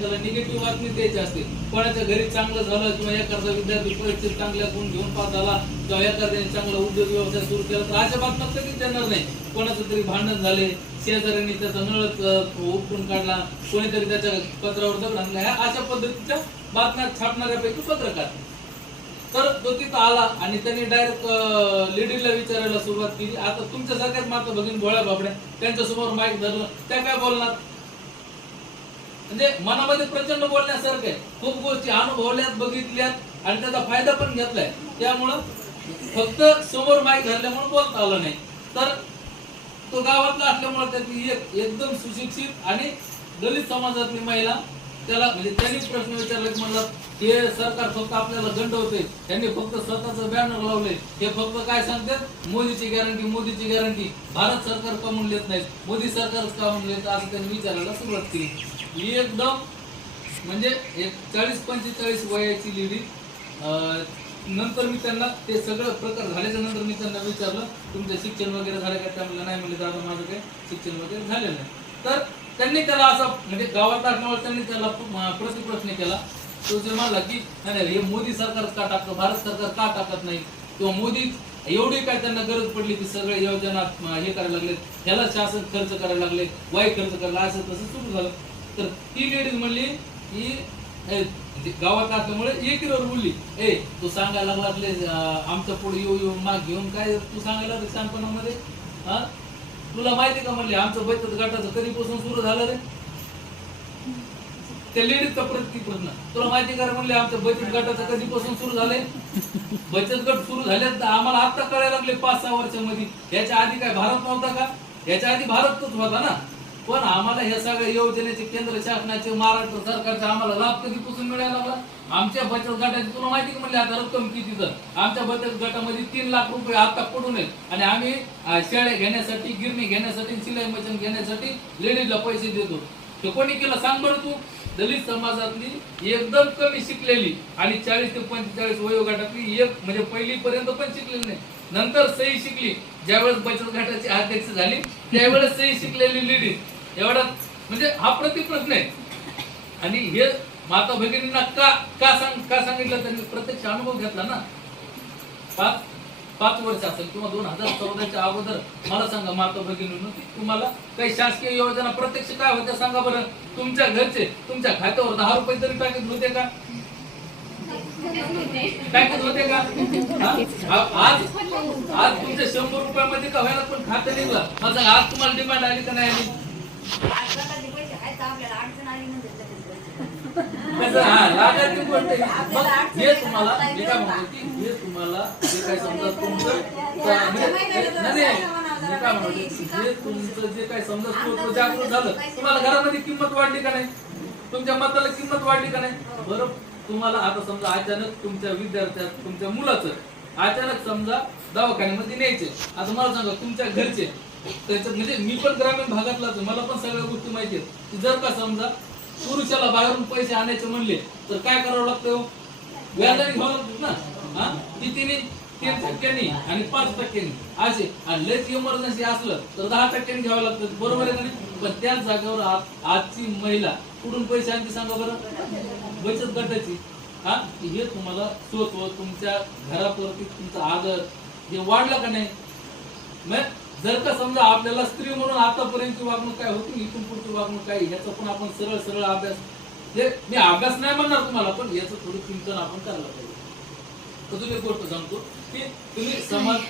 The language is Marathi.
त्याला निगेटिव्ह बातमी द्यायची असते. कोणाच्या घरी चांगलं झालं किंवा एखादा विद्यार्थी परीक्षेत चांगल्या गुण घेऊन पास झाला किंवा एखाद्याने चांगला उद्योग व्यवसाय सुरू केला तर अशा बातम्या कधीच देणार नाही. कोणाचं तरी भांडण झाले शेजाऱ्यांनी त्याचा नळ उपटून काढला कोणीतरी त्याच्या पत्रावर दगड आणला ह्या अशा पद्धतीच्या बातम्या छापणाऱ्यापैकी पत्रकार. तर तो तिथं आला आणि त्यांनी डायरेक्ट लेडीला विचारायला सुरुवात केली. आता तुमच्यासारख्याच माता भगिनी भोळ्या बाबड्या त्यांच्यासमोर माईक धरलं. त्या काय बोलणार? म्हणजे मनामध्ये प्रचंड बोलण्यासारखं आहे. खूप गोष्टी अनुभवल्यात बघितल्यात आणि त्याचा फायदा पण घेतलाय. त्यामुळं फक्त समोर माईक धरल्यामुळे बोलता आलं नाही. तर तो गावातला असल्यामुळे त्याची एक एकदम सुशिक्षित आणि दलित समाजातली महिला त्याला म्हणजे त्यांनी प्रश्न विचारले की म्हणलं हे सरकार फक्त आपल्याला गंडवते त्यांनी फक्त स्वतःच बॅनर लावले हे फक्त काय सांगतात? मोदीची गॅरंटी मोदीची गॅरंटी भारत सरकार का लेत नाही मोदी सरकारच का लेत असं त्यांनी विचारायला सुरुवात केली. ही एकदम म्हणजे एक चाळीस पंचेचाळीस वयाची लेडी. नंतर मी त्यांना ते सगळं प्रकार झाल्याच्यानंतर मी त्यांना विचारलं तुमचं शिक्षण वगैरे झालं का? त्या नाही. म्हणजे दादा माझं काही शिक्षण वगैरे झालेलं नाही. तर त्यांनी त्याला असं म्हणजे गावात असल्यामुळे त्यांनी त्याला प्रश्न प्रतिप्रश्न केला. तो जे म्हणला की नाही हे मोदी सरकार का टाकतं? भारत सरकार का टाकत नाही? किंवा मोदी एवढी काय त्यांना गरज पडली की सगळे योजना हे करायला लागले ह्याला शासन खर्च करायला लागले? वाई खर्च करायला? असं तसं सुरू झालं. तर ती लेडीज म्हणली की म्हणजे गावात असल्यामुळे एकीवर बोलली. ए तू सांगायला लागले आमच्या पुढे येऊ येऊ माग घेऊन काय तू सांगायला लागला शहाणपणामध्ये हा? तुला माहिती का म्हणले आमचं बचत गटाचं कधीपासून सुरू झालं रे? त्या लेडीजचा प्रत्येक प्रश्न. तुला माहिती का म्हणले आमचं बचत गटाचं कधीपासून सुरू झालंय? बचत गट सुरू झाले तर आम्हाला आता कळायला लागले पाच सहा वर्षामध्ये. याच्या आधी काय भारत नव्हता का? याच्या आधी भारतच होता ना. पण आम्हाला ह्या सगळ्या योजनेचे केंद्र शासनाचे महाराष्ट्र सरकारचे आम्हाला लाभ कधीपासून मिळायला लागला? आमच्या बचत गटाची तुला माहिती म्हणले आता रक्कम किती तर आमच्या बचत गटामध्ये तीन लाख रुपये आता पडून आहेत. आणि आम्ही शेळ्या घेण्यासाठी गिरणी घेण्यासाठी सिलाई मशीन घेण्यासाठी लेडीजला पैसे देतो. ते कोणी केलं सांग बरं तू. दलित समाजातली एकदम कमी शिकलेली आणि चाळीस ते पंचेचाळीस वयोगटातली एक म्हणजे पहिली पर्यंत पण शिकलेली नाही. नंतर सही शिकली. ज्यावेळेस बचत गटाची अध्यक्ष झाली त्यावेळेस सही शिकलेली लेडीज. एवढा म्हणजे हा प्रतिप्रश्न आहे. आणि हे माता भगिनींना का का सांग का सांगितलं त्यांनी प्रत्यक्ष अनुभव घेतला ना? पाच पाच वर्ष असेल किंवा दोन हजार चौदाच्या अगोदर मला सांगा माता भगिनींनो की तुम्हाला काही शासकीय योजना प्रत्यक्ष काय होत्या सांगा बरं. तुमच्या घरचे तुमच्या खात्यावर दहा रुपये तरी टाकत होते का? टाकत होते का? आज आज तुमच्या शंभर रुपयामध्ये का व्हायला पण खातं निघलं? मग सांगा, आज तुम्हाला डिमांड आली का नाही आली? कसं हा लागायची गोष्ट आहे. मग हे तुम्हाला मी काय म्हणतो की हे तुम्हाला जे काय समजा तुमचं का- म्हणजे- नाही, नाही. मी काय म्हणतो? की हे तुमचं जे काय समजा स्वतः जागृत झालं तुम्हाला घरामध्ये किंमत वाढली का नाही? तुमच्या मताला किंमत वाढली का नाही? बरं तुम्हाला आता समजा अचानक तुमच्या विद्यार्थ्यात तुमच्या मुलाचं अचानक समजा दवाखान्यामध्ये न्यायचे आता मला सांगा तुमच्या घरचे त्याच्यात म्हणजे मी पण ग्रामीण भागातलाच मला पण सगळ्या गोष्टी माहिती आहेत. की जर का समजा पुरुषाला बाहेरून पैसे आणायचे म्हणले तर काय करावं लागतं? व्याजाने घ्यावं लागतं ना? हा? कितीने? तीन टक्क्यांनी आणि पाच टक्क्यांनी. असे. आणि लयच इमर्जन्सी असलं तर दहा टक्क्यांनी घ्यावं लागतं. बरोबर आहे का नाही? पण त्याच जागेवर आजची महिला कुठून पैसे आणते सांगा बरं? बचत गटाची. हा? हे तुम्हाला स्वतः तुमच्या घराप्रती तुमचा आदर हे वाढलं का नाही? मग जर का समजा आपल्याला स्त्री म्हणून आतापर्यंतची वागणूक काय होती इथून पुढची वागणूक काय याचा पण आपण सरळ सरळ अभ्यास हे मी अभ्यास नाही म्हणणार तुम्हाला पण याचं थोडं चिंतन आपण करायला पाहिजे. अजून एक गोष्ट सांगतो की तुम्ही समाज